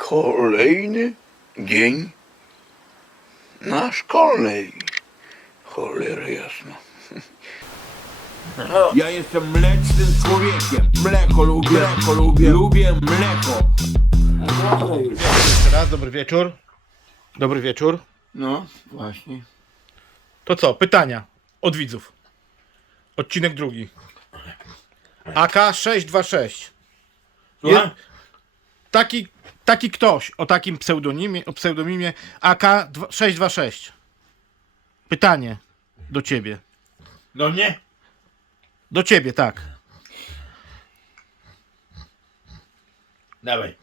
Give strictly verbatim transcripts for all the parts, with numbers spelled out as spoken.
Kolejny dzień na szkolnej. Cholera jasna. Ja jestem mlecznym człowiekiem. Mleko lubię, mleko lubię, lubię mleko. Jeszcze raz, dobry wieczór. Dobry wieczór. No, właśnie. To co? Pytania od widzów. Odcinek drugi. A K sześć dwa sześć. Słucham? Taki, taki ktoś o takim pseudonimie, o pseudonimie A K sześć dwa sześć. Pytanie do ciebie. Do mnie? Do ciebie, tak. Dawaj.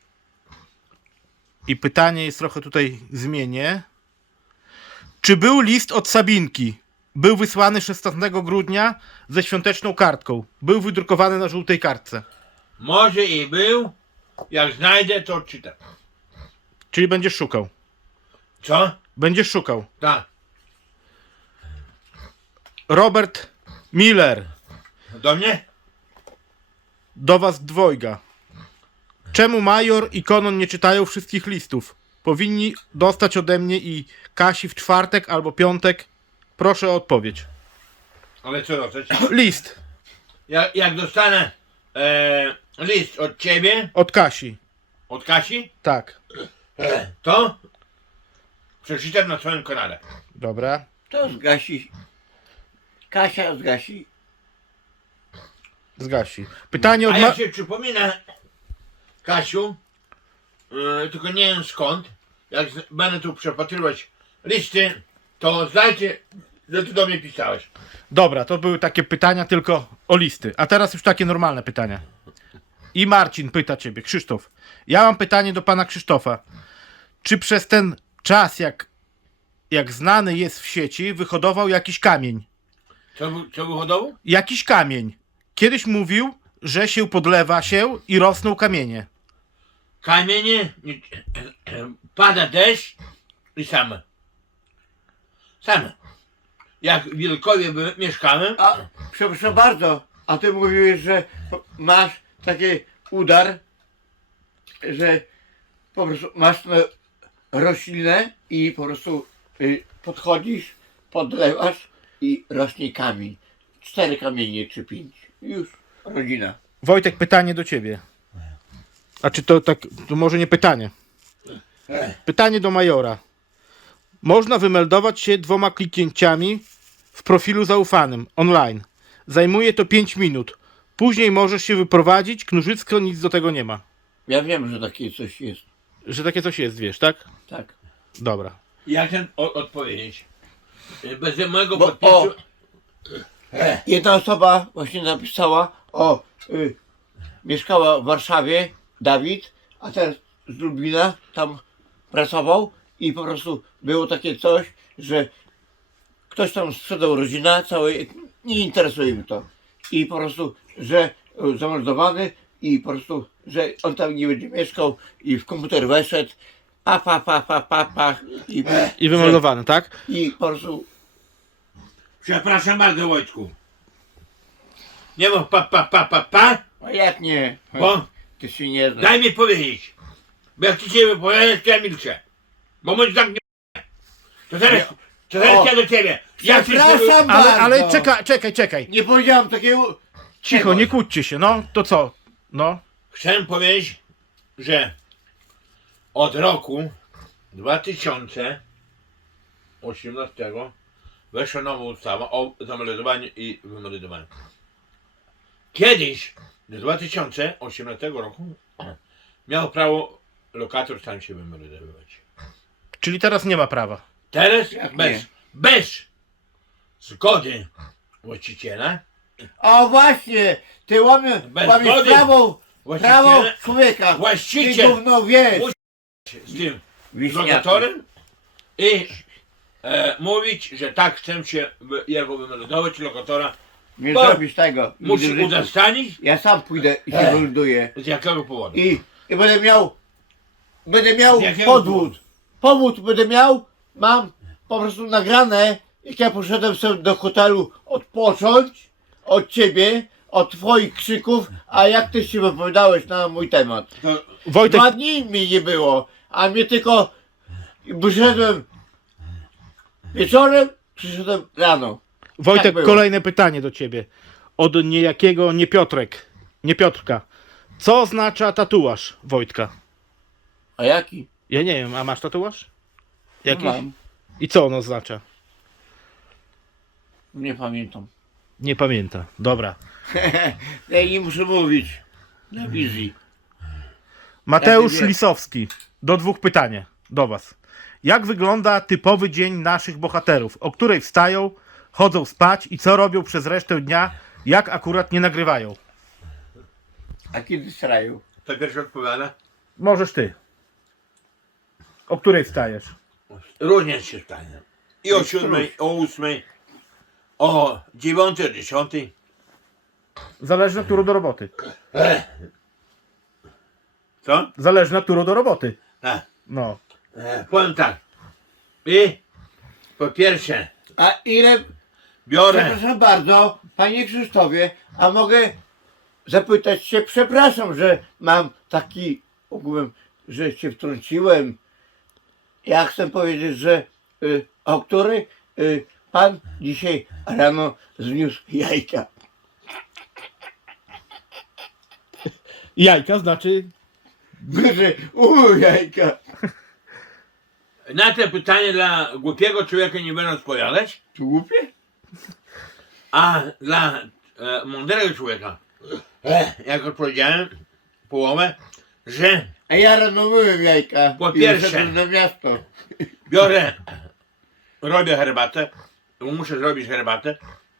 I pytanie jest trochę tutaj zmienię. Czy był list od Sabinki? Był wysłany szesnastego grudnia ze świąteczną kartką. Był wydrukowany na żółtej kartce. Może i był. Jak znajdę, to odczytam. Czyli będziesz szukał. Co? Będziesz szukał. Tak. Robert Miller. Do mnie? Do was dwojga. Czemu Major i Konon nie czytają wszystkich listów? Powinni dostać ode mnie i Kasi w czwartek albo piątek. Proszę o odpowiedź. Ale co dostać? List Jak, jak dostanę e, list od ciebie, od Kasi. od Kasi, Tak. to przeczytam na swoim kanale. Dobra. To zgasi. Kasia zgasi. Zgasi. Pytanie A od ja Ma- się przypomina, Kasiu, e, tylko nie wiem skąd, jak z, będę tu przepatrywać listy, to znajdzie, że ty do mnie pisałeś. Dobra, to były takie pytania tylko o listy. A teraz już takie normalne pytania. I Marcin pyta ciebie, Krzysztof. Ja mam pytanie do pana Krzysztofa. Czy przez ten czas, jak, jak znany jest w sieci, wyhodował jakiś kamień? Co, wy- co wyhodował? Jakiś kamień. Kiedyś mówił, że się podlewa się i rosną kamienie. Kamienie, nie- pada deszcz i same. Same. Jak w Wielkowie by mieszkałem, A, przepraszam bardzo, a ty mówiłeś, że masz taki udar, że po prostu masz tę roślinę i po prostu y, podchodzisz, podlewasz i rośnie kamień. Cztery kamienie czy pięć. Już rodzina. Wojtek, pytanie do ciebie. A czy to tak, to może nie pytanie. Pytanie do Majora. Można wymeldować się dwoma kliknięciami w profilu zaufanym, online. Zajmuje to pięć minut. Później możesz się wyprowadzić, Knurzycko nic do tego nie ma. Ja wiem, że takie coś jest. Że takie coś jest, wiesz, tak? Tak. Dobra. jak chcę o- odpowiedzieć. Bez mojego Bo- podpisu. o. Jedna osoba właśnie napisała, o, y, mieszkała w Warszawie, Dawid, a teraz z Lublina tam pracował i po prostu było takie coś, że ktoś tam sprzedał rodzina całej, nie interesuje mi to. I po prostu, że y, zameldowany i po prostu, że on tam nie będzie mieszkał i w komputer weszedł, pa, pa, pa, pa, pa, pa i, I wymeldowany, tak? i po prostu Przepraszam bardzo, Wojtku. Nie mów pa, pa, pa, pa, pa, a jak nie? bo Ty się nie znasz. daj mi powiedzieć. Bo jak ty się wypowiadasz, to ja milczę. Bo może tak nie. To teraz, to teraz O. ja do ciebie. Ja ci Przepraszam Ale, bardzo. ale czekaj, czekaj, czekaj. Nie powiedziałam takiego. Cicho, nie kłóćcie się, no. To co? No. Chcę powiedzieć, że od roku dwa tysiące osiemnastego weszła nowa ustawa o zameldowaniu i wymeldowaniu. Kiedyś, do dwa tysiące osiemnastego roku, miał prawo lokator sam się wymeldowywać. Czyli teraz nie ma prawa. Teraz Jak bez, nie? bez zgody właściciela, O właśnie, ty łamiesz, Bez łamiesz zgody prawo, właściciela, prawo człowieka. właściciel Ty gówno wiesz. z tym Wiśniaku. lokatorem i e, mówić, że tak chcę się wy- jego wymeldować, lokatora Nie Bo- zrobisz tego. musi nigdy w życiu. udostanić. Ja sam pójdę i się wyląduję. Z jakiego powodu? I, I będę miał, będę miał Z jakiego podwód. Powód będę miał, mam po prostu nagrane, jak ja poszedłem sobie do hotelu odpocząć od ciebie, od twoich krzyków, a jak ty się wypowiadałeś na mój temat. To Wojtek, Dwa dni mi nie było, a mnie tylko wyszedłem wieczorem, przyszedłem rano. Wojtek, tak było. kolejne pytanie do ciebie. Od niejakiego nie Piotrek, nie Piotrka. Co oznacza tatuaż Wojtka? A jaki? Ja nie wiem, a masz tatuaż? Jakiś? Mam. I co on oznacza? Nie pamiętam. Nie pamięta. Dobra. Ja nie muszę mówić na wizji. Mateusz Ja wiem. Lisowski. Do dwóch pytania. Do was. Jak wygląda typowy dzień naszych bohaterów? O której wstają, chodzą spać i co robią przez resztę dnia, jak akurat nie nagrywają? A kiedy sraju? To pierwszy odpowiada. Możesz ty. O której wstajesz? Różnie się stanie. I o siódmej, o ósmej, o dziewiątej, o dziesiątej. Zależy na którą do roboty. Co? Zależy na którą do roboty. Tak. No. E, powiem tak. I po pierwsze A ile, biorę. przepraszam bardzo, panie Krzysztofie, a mogę zapytać się, przepraszam, że mam taki ogółem, że się wtrąciłem. Ja chcę powiedzieć, że y, o której y, pan dzisiaj rano zniósł jajka. Jajka znaczy... Że u jajka. Na te pytanie dla głupiego człowieka nie będę odpowiadać, Tu głupie? a dla e, mądrego człowieka, e, jak odpowiedziałem, połowę, że A ja rano myłem jajka. Po i pierwsze. wyszedłem na miasto. biorę, robię herbatę, bo muszę zrobić herbatę,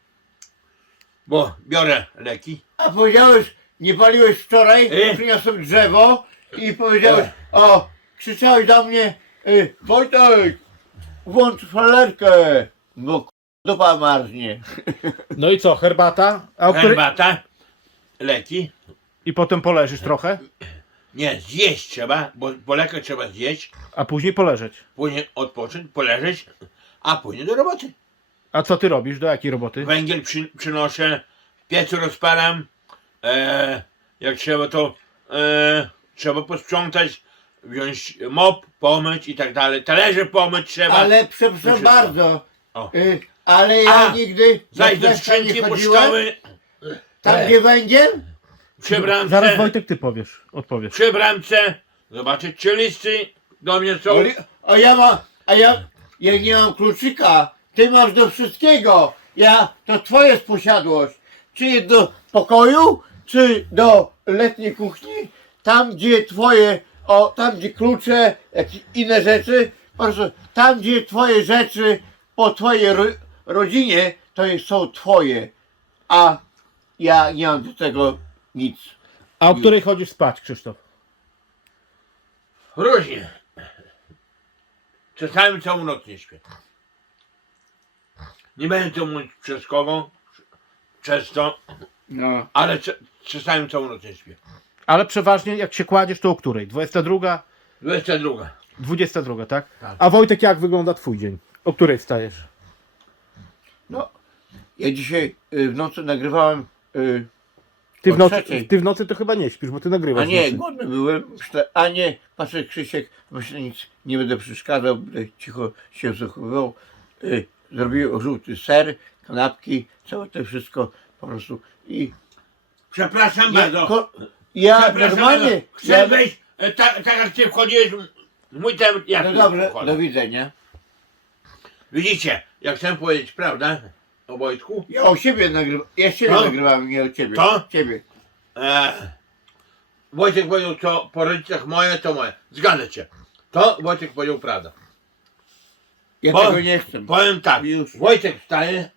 bo biorę leki. A powiedziałeś, nie paliłeś wczoraj, E? przyniosłem drzewo i powiedziałeś, o, krzyczałeś do mnie, y, Wojtek, włącz falerkę, bo k- dupa marznie. No i co, herbata? A o której... Herbata, leki. I potem poleżysz trochę, Nie, zjeść trzeba, bo po lekach trzeba zjeść, a później poleżeć. później odpocząć, poleżeć, a później do roboty. A co ty robisz? Do jakiej roboty? Węgiel przy, przynoszę, w piecu rozpalam, e, jak trzeba to e, trzeba posprzątać, wziąć mop, pomyć i tak dalej, talerze pomyć trzeba. Ale To przepraszam wszystko. bardzo, O. y, ale ja A, nigdy Zajdź do na miasta skrzynki nie chodziłem, pocztowej, tam gdzie węgiel, przy bramce, Zaraz Wojtek ty powiesz, odpowiesz. przy bramce, zobaczyć czy listy do mnie są. a ja mam, a ja, ja nie mam kluczyka, ty masz do wszystkiego, ja, to twoja jest posiadłość, czy do pokoju, czy do letniej kuchni, tam gdzie twoje, o, tam gdzie klucze, jakieś inne rzeczy, po prostu tam gdzie twoje rzeczy po twojej ro, rodzinie, to jest, są twoje, a ja nie mam do tego nic. A o której chodzisz spać, Krzysztof? Różnie. Czasami całą noc nie śpię. Nie będę to mówić przez kogo, przez to, No. ale cze- czasami całą noc nie śpię. Ale przeważnie jak się kładziesz, to o której? dwudziesta druga? dwudziesta druga. dwudziesta druga, tak? Tak. A Wojtek, jak wygląda twój dzień? O której wstajesz? No, ja dzisiaj y, w nocy nagrywałem, y, Ty O w, nocy, trzeciej. ty w nocy to chyba nie śpisz, bo ty nagrywasz. a nie, w nocy. głodny byłem, myślę, a nie, patrzę Krzysiek, myślę, nic nie będę przeszkadzał, będę cicho się zachowywał. Y, zrobiłem żółty ser, kanapki, całe to wszystko po prostu i Przepraszam ja, bardzo. ko, ja Przepraszam normalnie, bardzo. Chcę ja, wejść, e, tak, tak jak ty wchodziłeś w mój temat, ja no tu dobrze, wchodzę. do widzenia. Widzicie, jak chcę powiedzieć prawdę o Wojtku, Ja o siebie nagrywam, ja siebie To? nagrywałem, nie o ciebie. To? Ciebie. e, Wojtek powiedział, co po rodzicach moje, to moje. Zgadza się. To Wojtek powiedział prawdę. Ja Po- tego nie chcę. Powiem tak, Już. Wojtek wstaje,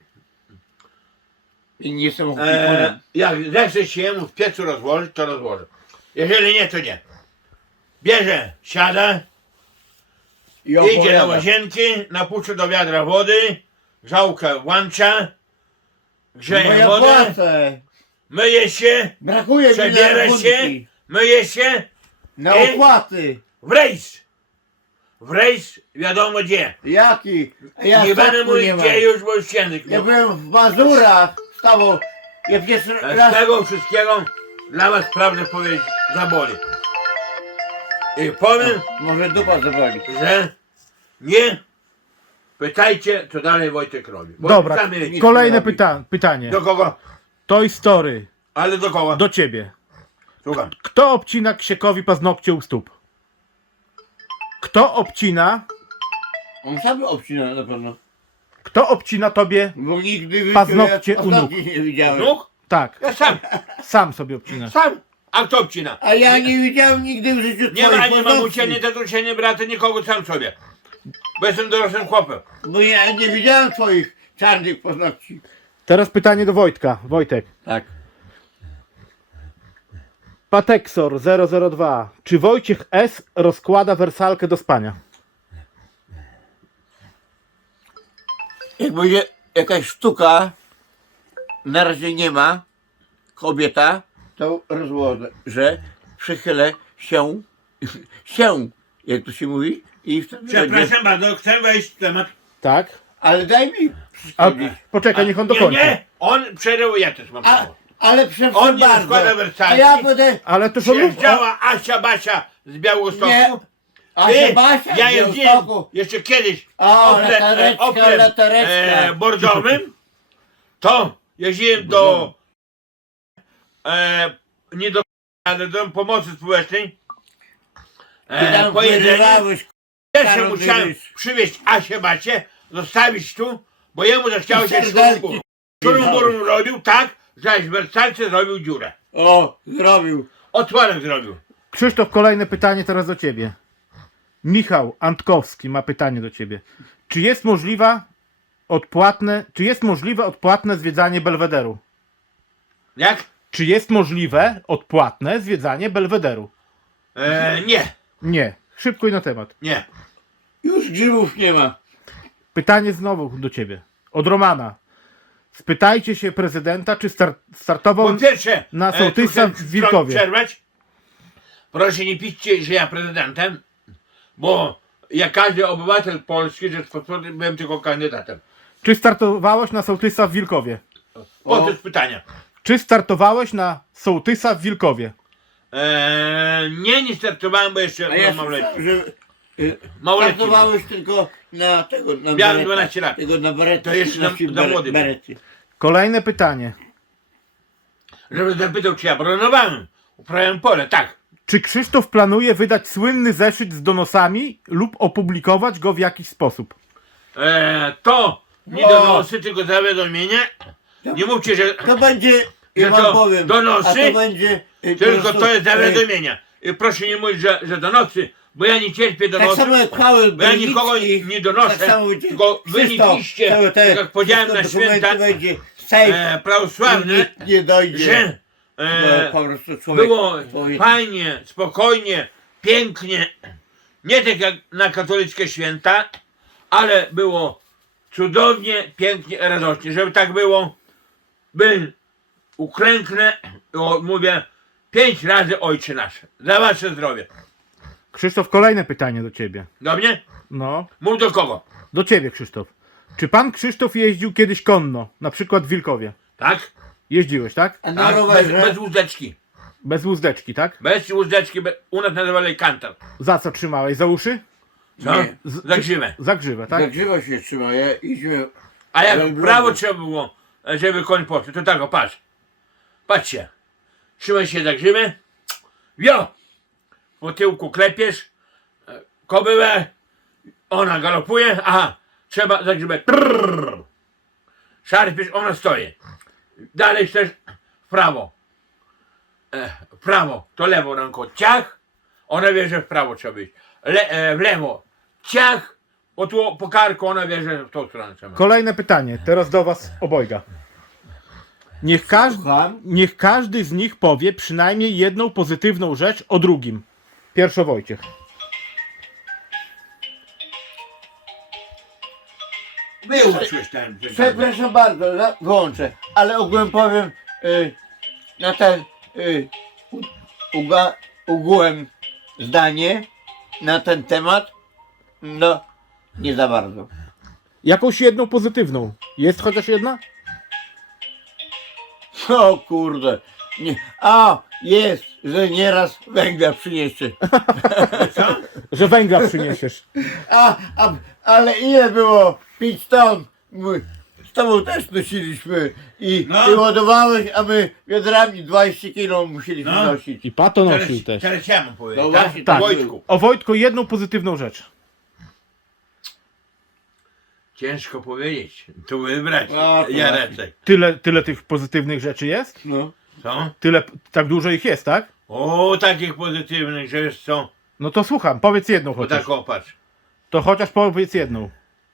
I nie jestem e, opiekunem. jak zechce się jemu w piecu rozłożyć, to rozłoży. Jeżeli nie, to nie. Bierze, siada, I idzie do opowiada. łazienki, napuszcza do wiadra wody, grzałkę włącza, No grzeje bo ja wodę, płacę. myje się, Brakuje mi na przebiera się, rachunki, myje się, na i- opłaty. w rejs. W rejs wiadomo gdzie. Jaki? A ja nie będę statku mówić nie mam. gdzie już, bo już język Ja nie byłem w Mazurach z tobą. Ja pierwszy Z raz... tego wszystkiego dla was prawdę powiedzieć zaboli. I powiem, Może dupa zaboli. że nie pytajcie, co dalej Wojtek robi. Bo Dobra, sami wiecie. kolejne robi. pyta pytanie. Do kogo? Toy Story, Ale do kogo? do ciebie. Słucham. Kto obcina Ksiekowi paznokcie u stóp? Kto obcina, On sam obcina na pewno. kto obcina tobie? Bo nigdy w życiu Paznokcie ja u nóg. paznokci nie widziałem. Nóg? Tak, Ja sam, sam sobie obcinasz. sam. A kto obcina? A ja nie widziałem nigdy w życiu Nie ma twoich ani paznokci. mamucia, ani tatusia, ani brata, nikogo, sam sobie. Bo jestem dorosłym chłopem. Bo ja nie widziałem twoich czarnych paznokci. Teraz pytanie do Wojtka. Wojtek. Tak. Pateksor zero zero dwa. Czy Wojciech S. rozkłada wersalkę do spania? Jak będzie jakaś sztuka, na razie nie ma, kobieta, to rozłożę, że przychylę się, się, jak to się mówi, i wtedy będzie. Przepraszam bardzo, chcę wejść w temat. Tak? Ale daj mi A, przychodzić. poczekaj, niech on Nie, dokończy. nie, on przerył, ja też mam A, prawo. ale przepraszam On nie bardzo. rozkłada wersalki. A ja będę, Ale to są... Przyjeżdżała Asia Basia z Białegostoku. nie, a Ty, się Basia ja w jeździłem Białymstoku. jeszcze kiedyś O, Ople- latareczka, Oplem latareczka. e, bordowym, to jeździłem do e, nie do ale do pomocy społecznej Ty e, tam po jedzeniu. wyrywałeś, Jeszcze Karol, musiałem wyryś. przywieźć Asię Bacie, zostawić tu, bo jemu zachciało się Serdelki. szurumburun. Szurumburun robił tak, że aż w wersalce zrobił dziurę. O, zrobił. Otworek zrobił. Krzysztof, kolejne pytanie teraz do ciebie. Michał Antkowski ma pytanie do ciebie. Czy jest możliwa odpłatne, czy jest możliwe odpłatne zwiedzanie Belwederu? Jak? Czy jest możliwe odpłatne zwiedzanie Belwederu? E, nie, Nie. Szybko i na temat. nie. Już grzybów nie ma. Pytanie znowu do ciebie. Od Romana. Spytajcie się prezydenta, czy star startował... Po pierwsze, na e, sołtysa tu chcę w Wilkowie. przerwać. Proszę nie piszcie, że ja prezydentem, bo ja każdy obywatel Polski, Rzeczpospolitej, byłem tylko kandydatem. Czy startowałeś na sołtysa w Wilkowie? Po O. to jest pytania. Czy startowałeś na sołtysa w Wilkowie? Eee, nie, nie startowałem, bo jeszcze A ja byłem małoletni. słyszałem, że y, Małoletni startowałeś tylko na tego, na Miałem berety. dwanaście lat. Tego na berety. To jeszcze za- nosił za bere- młody był. berety. Kolejne pytanie. Żeby zapytał, czy ja planowałem. Uprawiałem pole, tak. Czy Krzysztof planuje wydać słynny zeszyt z donosami lub opublikować go w jakiś sposób? Eee, to nie O. donosy, tylko zawiadomienie. Nie mówcie, że To będzie, ja Że wam to powiem, donosy? a to będzie... y, po tylko prostu, to jest y, zawiadomienia. I proszę nie mówić, że, że donosy, bo ja nie cierpię Tak donosów. samo jak Paweł Bo ja nikogo Brzeziński, nie donoszę, tak samo będzie tylko wy nie Krzysztof, piszcie, całe te- tak jak powiedziałem na wszystko dokumenty święta, będzie safe, e, prawosławne, nikt nie dojdzie. że No, e, po prostu człowiek, było człowiek. fajnie, spokojnie, pięknie, nie tak jak na katolickie święta, ale było cudownie, pięknie, radośnie. Żeby tak było, by uklęknę, o, mówię pięć razy Ojcze Nasze, za wasze zdrowie. Krzysztof, kolejne pytanie do ciebie. Do mnie? No, Mów do kogo? do ciebie, Krzysztof. Czy pan Krzysztof jeździł kiedyś konno, na przykład w Wilkowie? Tak? Jeździłeś, tak? A na Tak, bez, rowerze, bez łódeczki. Bez łózdeczki, tak? Bez łódeczki, be, u nas nazywali kantar. Za co trzymałeś? Za uszy? Co? Nie. Za grzywę. Za grzywę, tak? tak grzywa się trzyma, ja idźmy, A jak Ale w było- prawo trzeba było, żeby koń poszedł, to tak o, patrz. Patrzcie. Trzymaj się za grzywę. Wio! Po tyłku klepiesz. e, Kobyłę. Ona galopuje. Aha. Trzeba za grzywę. Trrr. Szarpiesz, ona stoi. Dalej chcesz w prawo. E, w prawo, to lewą ręką ciach. Ona wie, że w prawo trzeba być. Le, e, w lewo ciach. O tu po karku ona wie, że w tą stronę trzeba. Kolejne pytanie, teraz do was obojga. Niech, każ Słucham? niech każdy z nich powie przynajmniej jedną pozytywną rzecz o drugim. Pierwszo Wojciech. Wyłączyłeś ten. przepraszam bardzo, za- wyłączę, ale ogółem powiem, y, na ten, y, u- uga, ogółem zdanie na ten temat, no, nie za bardzo. Jakąś jedną pozytywną. Jest chociaż jedna? O kurde, nie, a, jest, że nieraz węgla przyniesie. Co? Że węgla przyniesiesz. A, a, ale ile było? pięć ton. My z tobą też nosiliśmy i No. ty ładowałeś, a my wiadrami dwadzieścia kilo musieliśmy No. nosić. I Pato Teraz, nosił też. teraz ja mam powiedzieć, No tak? właśnie, tak. Wojtku, O Wojtku jedną pozytywną rzecz. ciężko powiedzieć. Tu wybrać, A, to Jareczek. Tyle, tyle tych pozytywnych rzeczy jest? No. Co? Tyle, tak dużo ich jest, tak? O, takich pozytywnych, że wiesz co? No to słucham, powiedz jedną O chociaż. tak opatrz. To chociaż powiedz jedną.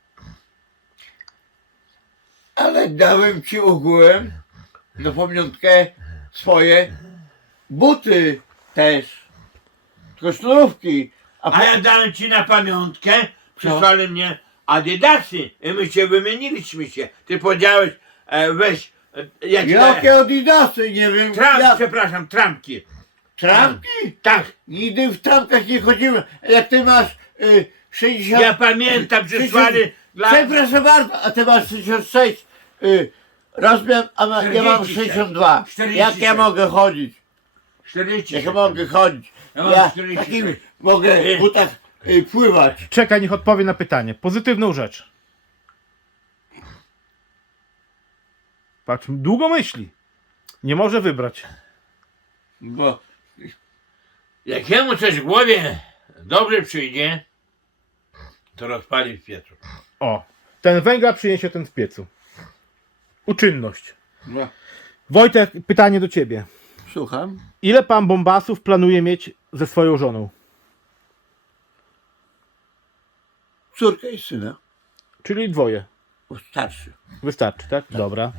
Ale dałem ci ogółem na pamiątkę swoje buty też. Tylko sznurówki. A, A ja dałem ci na pamiątkę, przysłali mnie Adidasy i my się wymieniliśmy się. Ty powiedziałeś, e, weź, e, jak jakie adidasy, nie wiem. Tram, jak, przepraszam, trampki. trampki? Tak, Nigdy w trampkach nie chodziłem. Jak ty masz y, sześćdziesiąt... ja pamiętam, przysłali dla... Przepraszam bardzo, a ty masz sześćdziesiąt sześć y, rozmiar, a ma, ja mam czterdzieści sześć. sześćdziesiąt dwa. czterdzieści Jak ja sześć. mogę chodzić? czterdzieści Jak ja sześć. mogę chodzić? Ja mam Ja czterdzieści takim sześć. mogę w butach y, pływać. Czekaj, niech odpowie na pytanie. Pozytywną rzecz. Patrz, długo myśli. Nie może wybrać. Bo Jak jemu coś w głowie dobrze przyjdzie, to rozpali w piecu. O, ten węgla przyniesie ten z piecu. Uczynność. no, Wojtek, pytanie do ciebie. słucham. Ile pan bombasów planuje mieć ze swoją żoną? Córkę i syna. Czyli dwoje. Bo starszy. Wystarczy, tak? Dobra.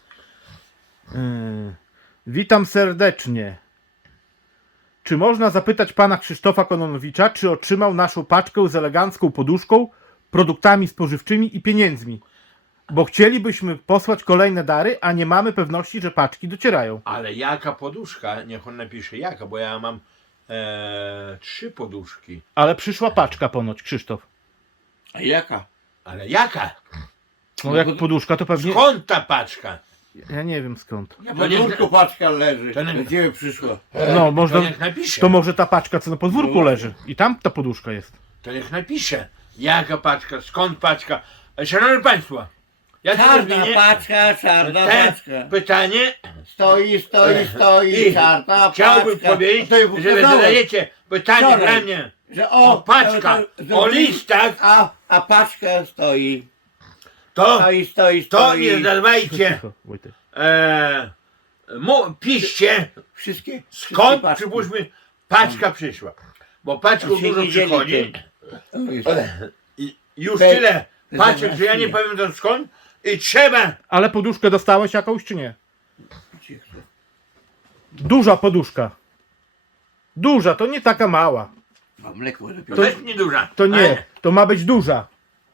Yy, witam serdecznie. Czy można zapytać pana Krzysztofa Kononowicza, czy otrzymał naszą paczkę z elegancką poduszką, produktami spożywczymi i pieniędzmi? Bo chcielibyśmy posłać kolejne dary, a nie mamy pewności, że paczki docierają. Ale jaka poduszka? Niech on napisze jaka, bo ja mam e, trzy poduszki. Ale przyszła paczka ponoć, Krzysztof. A jaka? Ale jaka? No jak poduszka, to pewnie... Skąd ta paczka? Ja nie wiem skąd. Na To nie- podwórku paczka leży. to nie- Do ciebie przyszła. No, To można... niech napisze. To może ta paczka, co na podwórku leży. I tam ta poduszka jest. To niech napisze. Jaka paczka, skąd paczka? E, Szanowni Państwo, ja tu Czarna rozwinię paczka, czarna te paczka. pytanie Stoi, stoi, stoi, i czarna chciałbym paczka. powiedzieć, To jej że wy pokazałem, zadajecie pytanie Wczoraj. dla mnie że o paczka, to- to- o listach, A, a paczka stoi. to, Stoi, stoi, to stoi. nie zadawajcie, Cicho, Wojtek. e, mu, piszcie, Wszystkie. wszystkie skąd, paczki. przypuśćmy, paczka przyszła. Bo paczką To się dużo nie dzieli przychodzi tym. O, jest. i już Te- tyle paczek, że ja nie powiem tam skąd i trzeba. Ale poduszkę dostałeś jakąś, czy nie? Cicho. Duża poduszka. Duża, to nie taka mała. A mleko To lepiej. jest nieduża. To nie, Ale- to ma być duża.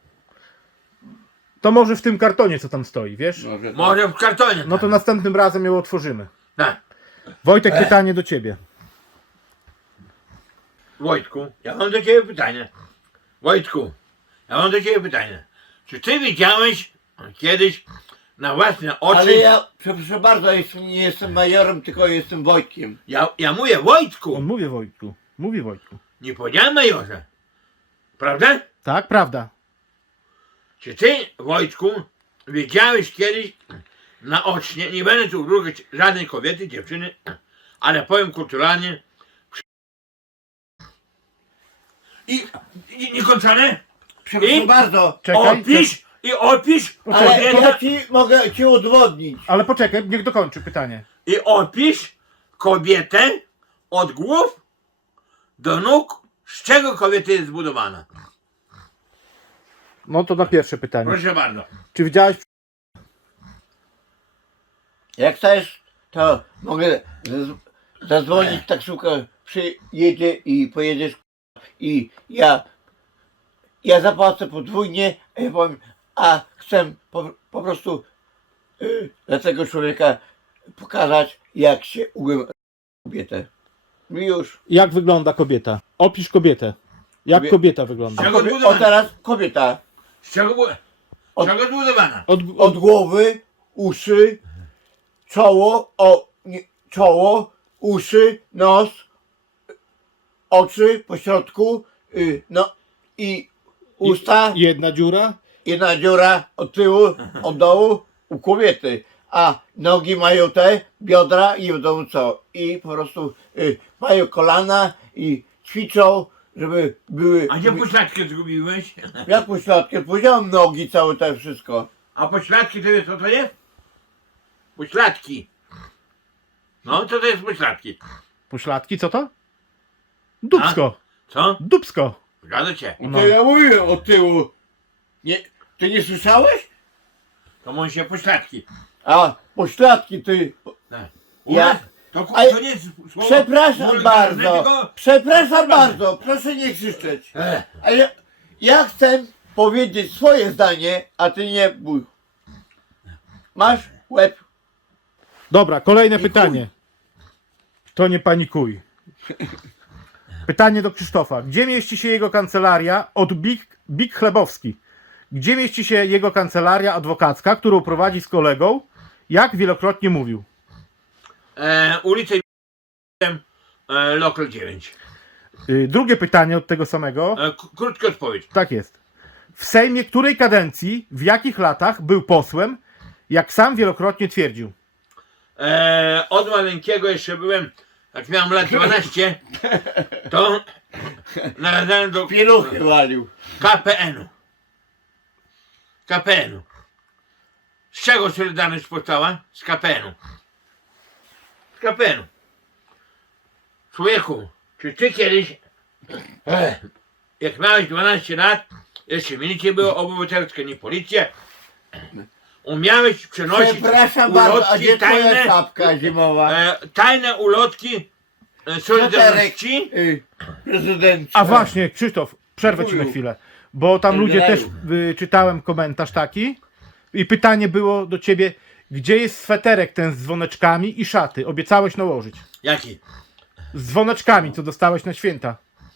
To może w tym kartonie, co tam stoi, wiesz? Może, Może w kartonie. No to tam. następnym razem ją otworzymy. Tak. Wojtek, pytanie do ciebie. Wojtku, ja mam do ciebie pytanie. Wojtku, ja mam do ciebie pytanie. Czy ty widziałeś kiedyś na własne oczy? Ale ja, przepraszam bardzo, jestem, nie jestem majorem, tylko jestem Wojtkiem. Ja, ja mówię Wojtku, On mówi Wojtku. Mówi Wojtku. nie powiedziałem majorze. Prawda? Tak, prawda. Czy ty, Wojtku, wiedziałeś kiedyś naocznie, nie będę tu rugać żadnej kobiety, dziewczyny, ale powiem kulturalnie. I, i niekończone? Przepraszam I? bardzo, Czekaj. Opisz i opisz ale kobietę ja ci mogę cię udowodnić. Ale poczekaj, niech dokończy pytanie. i opisz kobietę od głów do nóg, z czego kobieta jest zbudowana. No to na pierwsze pytanie. Proszę bardzo. Czy widziałeś... Jak chcesz, to mogę zaz- zadzwonić, taksówka przyjedzie i pojedziesz i ja ja zapłacę podwójnie, a ja powiem, a chcę po, po prostu y, dla tego człowieka pokazać, jak się ubył kobietę. I już. Jak wygląda kobieta? Opisz kobietę. Jak Kobie- kobieta wygląda? Czego Kobie- o zbudowana? teraz kobieta. Z czego, bu- z Od- czego zbudowana? Od, Od głowy, uszy, czoło, o, nie, czoło, uszy, nos, oczy po środku, y, no i usta, Jedna dziura. jedna dziura od tyłu, od dołu u kobiety, a nogi mają te biodra i wiadomo co. I po prostu y, mają kolana i ćwiczą, żeby były... A gdzie pośladki zgubiłeś? Jak pośladki? Powiedziałem nogi, całe to wszystko. A pośladki to wiesz co to jest? Pośladki. No, co to jest pośladki? Pośladki, co to? Dubsko. Co? Dubsko. Zgadza się. No. No. To ja mówiłem od tyłu. Nie, ty nie słyszałeś? To mówi się pośladki. A, pośladki ty. Tak. Ja- Ja... To, ku- Ale- to nie jest słowo Przepraszam wulgarne, bardzo. tylko- Przepraszam bardzo. Proszę nie krzyczeć. Ech. A ja, ja chcę powiedzieć swoje zdanie, a ty nie bój. Masz łeb. Dobra, kolejne pytanie. To nie panikuj. Pytanie do Krzysztofa. Gdzie mieści się jego kancelaria od Big, Big Chlebowski? Gdzie mieści się jego kancelaria adwokacka, którą prowadzi z kolegą, jak wielokrotnie mówił? E, ulicę e, lokal dziewięć. Y, Drugie pytanie od tego samego. E, k- krótka odpowiedź. Tak jest. W Sejmie której kadencji, w jakich latach był posłem, jak sam wielokrotnie twierdził? E, od maleńkiego jeszcze byłem, jak miałem lat dwanaście, to narażałem do Pieluchy walił. K P N u. K P N u. Z czego Solidarność powstała? Z K P N u. Z K P N u. Człowieku, czy ty kiedyś, eh, jak miałeś dwanaście lat, jeszcze milicja była obywatelska, nie policja, umiałeś przenosić Przepraszam bardzo, a ulotki gdzie twoja tajne, czapka zimowa? e, tajne ulotki e, Solidarności. Y, prezydent. A właśnie, Krzysztof, przerwę ci na Mówił. chwilę, bo tam ludzie też Prezydent. y, czytałem komentarz taki i pytanie było do ciebie, gdzie jest sweterek ten z dzwoneczkami i szaty? Obiecałeś nałożyć. Jaki? Z dzwoneczkami, co dostałeś na święta.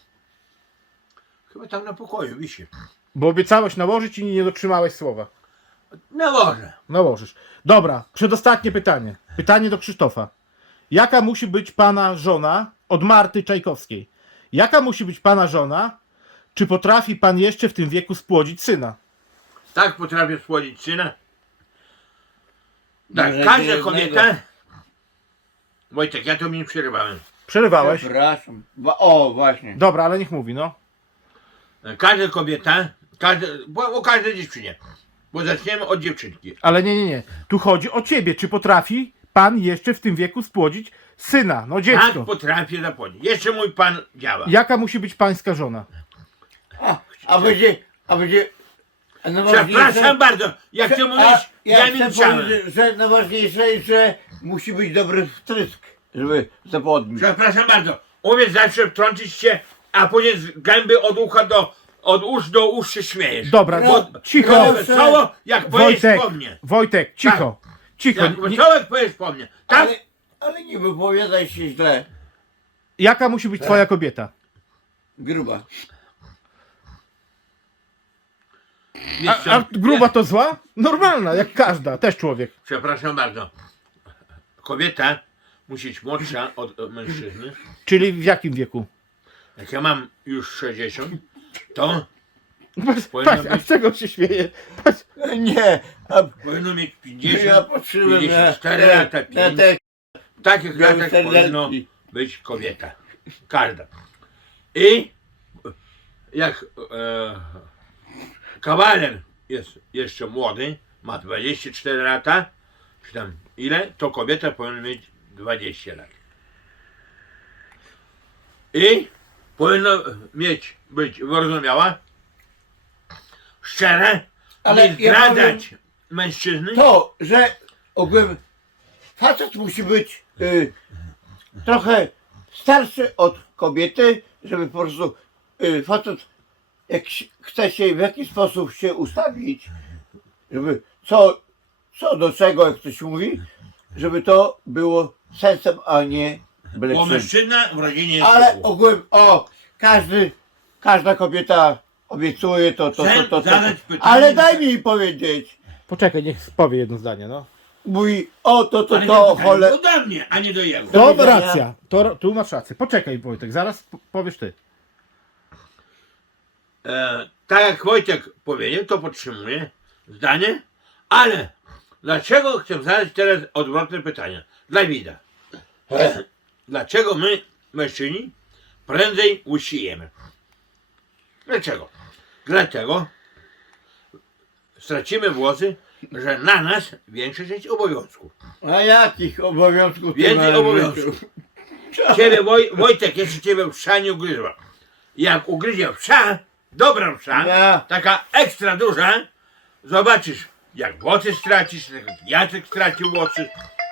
Chyba tam na pokoju wisi. Bo obiecałeś nałożyć i nie dotrzymałeś słowa. No może. Nałożysz. Dobra, przedostatnie pytanie. Pytanie do Krzysztofa. Jaka musi być pana żona od Marty Czajkowskiej? Jaka musi być pana żona? Czy potrafi pan jeszcze w tym wieku spłodzić syna? Tak potrafię spłodzić syna. Tak, Może każda jednego. kobieta. Wojtek, ja to mi nie przerywałem. Przerywałeś? Przepraszam. Wa- O, właśnie. Dobra, ale niech mówi, no. Każda kobieta, każda, bo o każdej dziewczynie. Bo zaczniemy od dziewczynki. Ale nie, nie, nie. Tu chodzi o ciebie. Czy potrafi pan jeszcze w tym wieku spłodzić syna? No Tak dziecko. potrafię zapłodzić. Jeszcze mój pan działa. Jaka musi być pańska żona? A, a będzie, a będzie... A najważniejsze- Przepraszam bardzo, jak ty Prze- mówisz, a ja ja chcę milczałem. powiedzieć, że najważniejsze jest, że musi być dobry wtrysk, żeby zapodnić. Przepraszam bardzo, umiesz zawsze wtrącić się, a później z gęby od ucha do, od usz do usz się śmiejesz. Dobra, No, no, cicho. To wesoło, jak powiesz Wojtek, po mnie. Wojtek, cicho. Cicho. Jak Nie, wesoło, jak powiesz po mnie. Tak? Ale, ale nie wypowiadaj się źle. jaka musi być twoja kobieta? Gruba. Wiesz A, co? a gruba to zła? Normalna, jak każda, też człowiek. Przepraszam bardzo. Kobieta musi być młodsza od od mężczyzny. Czyli w jakim wieku? Jak ja mam już sześćdziesiąt, to Patrz, Powinno patrz, a być- z czego się śmieje? Patrz. Nie, a powinno mieć ja pięćdziesiąt, patrzyłem na, pięćdziesiąt cztery na, lata, na pięć. te W takich białe latach powinno serdelki. być kobieta. Każda. I jak e, kawaler jest jeszcze młody, ma dwadzieścia cztery lata, czy tam ile, to kobieta powinna mieć dwadzieścia lat. I powinna mieć, być wyrozumiała, szczera, Ale nie ja zdradzać mężczyzny. To, że ogółem facet musi być y, trochę starszy od kobiety, żeby po prostu y, facet jak się- chce się w jakiś sposób się ustawić, żeby co, co do czego, jak ktoś mówi, żeby to było sensem, a nie Bo byle czym. mężczyzna w rodzinie jest Ale tyłu. ogółem, o, każdy, każda kobieta obiecuje to, to, to, Chcę to, to, to. zadać pytanie- Ale daj mi powiedzieć. Poczekaj, niech powie jedno zdanie, no. mówi, o to, to, Ale to, to cholera. ode mnie, a nie do jego. To widzenia. racja, to, tu masz rację. Poczekaj Wojtek, zaraz p- powiesz ty. E, tak jak Wojtek powiedział, to podtrzymuję zdanie, ale dlaczego chcę zadać teraz odwrotne pytanie? Dla widza. E, dlaczego my, mężczyźni, prędzej łysijemy? Dlaczego? Dlatego stracimy włosy, że na nas większość jest obowiązków. A jakich obowiązków ty Więcej masz w obowiązków. życiu? Ciebie, Woj, Wojtek, jeszcze ciebie psa nie ugryzła. Jak ugryzie psa, dobra psa, Nie. taka ekstra duża, zobaczysz, jak włosy stracisz, jak Jacek stracił włosy,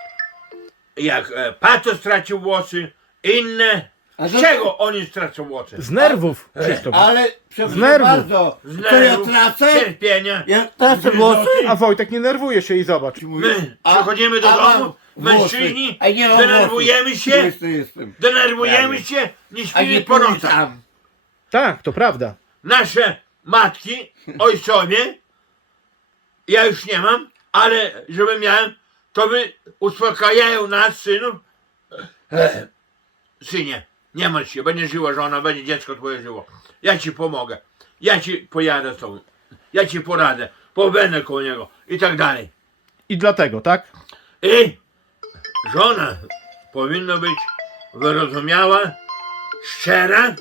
jak e, Pato stracił włosy, inne. A Z to- czego oni stracą włosy? Z nerwów, Krzysztof. Ale przepraszam nerwów. bardzo, Z to ja nerwów, tracę? cierpienia. Ja tracę włosy? A Wojtek nie nerwuje się i zobacz. My A- przychodzimy do a mam domu, włosy. mężczyźni, A nie mam denerwujemy włosów. się, Jestem, jestem. denerwujemy Ja się, nie A śpimy nie po pójdę nocach. tam. Tak, to prawda. Nasze matki, ojcowie, ja już nie mam, ale żeby miałem, to wy uspokajają nas, synów. E, synie, nie martw się, będzie żyła żona, będzie dziecko twoje żyło. Ja ci pomogę, ja ci pojadę z tobą, ja ci poradzę, pobędę koło niego i tak dalej. I dlatego, tak? I żona powinna być wyrozumiała, szczera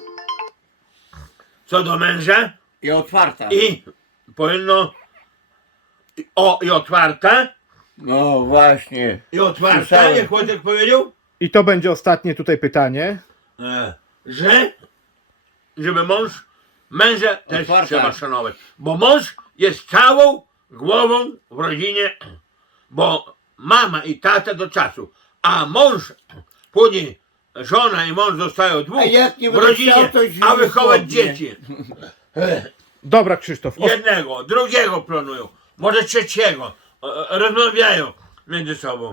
co do męża I otwarta. i powinno i- o i otwarta No właśnie. i otwarta, Słyszałem. jak Wojtek powiedział, I to będzie ostatnie tutaj pytanie. e, że żeby mąż męża też Otwarta. trzeba szanować, bo mąż jest całą głową w rodzinie, bo mama i tata do czasu, a mąż później żona i mąż zostają dwóch A jak nie w będę rodzinie, chciał, to źle a wychować słownie. dzieci. Dobra, Krzysztof. Os- Jednego, drugiego planują, może trzeciego, e, rozmawiają między sobą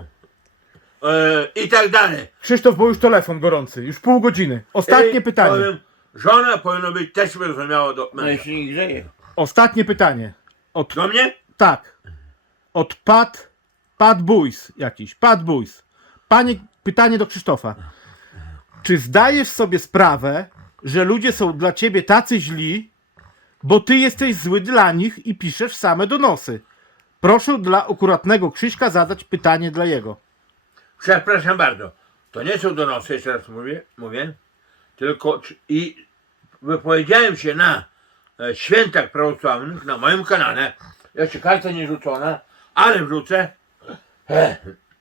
e, i tak dalej. Krzysztof, bo już telefon gorący, już pół godziny. Ostatnie I pytanie. Powiem, żona powinna być też wyrozumiała do No męża. się nie grzeje. Ostatnie pytanie. Od, Do mnie? tak. Od Pat, Pat Boys jakiś. Pat Boys. Panie, pytanie do Krzysztofa. Czy zdajesz sobie sprawę, że ludzie są dla ciebie tacy źli, bo ty jesteś zły dla nich i piszesz same donosy? Proszę dla akuratnego Krzyśka zadać pytanie dla jego. Przepraszam bardzo. To nie są donosy, jeszcze raz mówię, mówię tylko czy- i wypowiedziałem się na e, świętach prawosławnych na moim kanale. Jeszcze karta nie rzucona, ale wrzucę. E,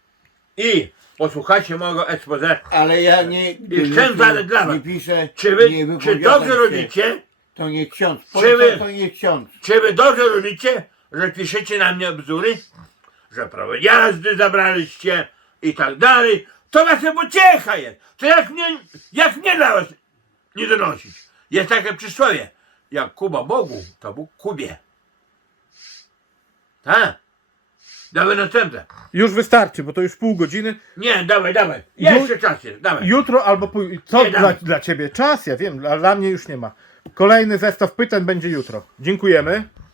I posłuchajcie mojego expose. Ale ja nie, I chcę zadać dla was. nie piszę, Czy wy, nie czy wypowiadam dobrze się. robicie? To nie ksiądz. Czy wy- To, to nie ksiądz. Czy wy dobrze robicie, że piszecie na mnie bzdury? Że prawo jazdy zabraliście i tak dalej. To wasza pociecha jest. To jak mnie, jak mnie dla was nie donosić? Jest takie przysłowie. Jak Kuba Bogu, to Bóg Kubie. Tak? Dawaj następne. Już wystarczy, bo to już pół godziny. Nie, dawaj, dawaj. Jeszcze czas jest, dawaj. Jutro albo pój- co Nie, dla, dawaj. dla ciebie? Czas, ja wiem, dla, dla mnie już nie ma. Kolejny zestaw pytań będzie jutro. Dziękujemy.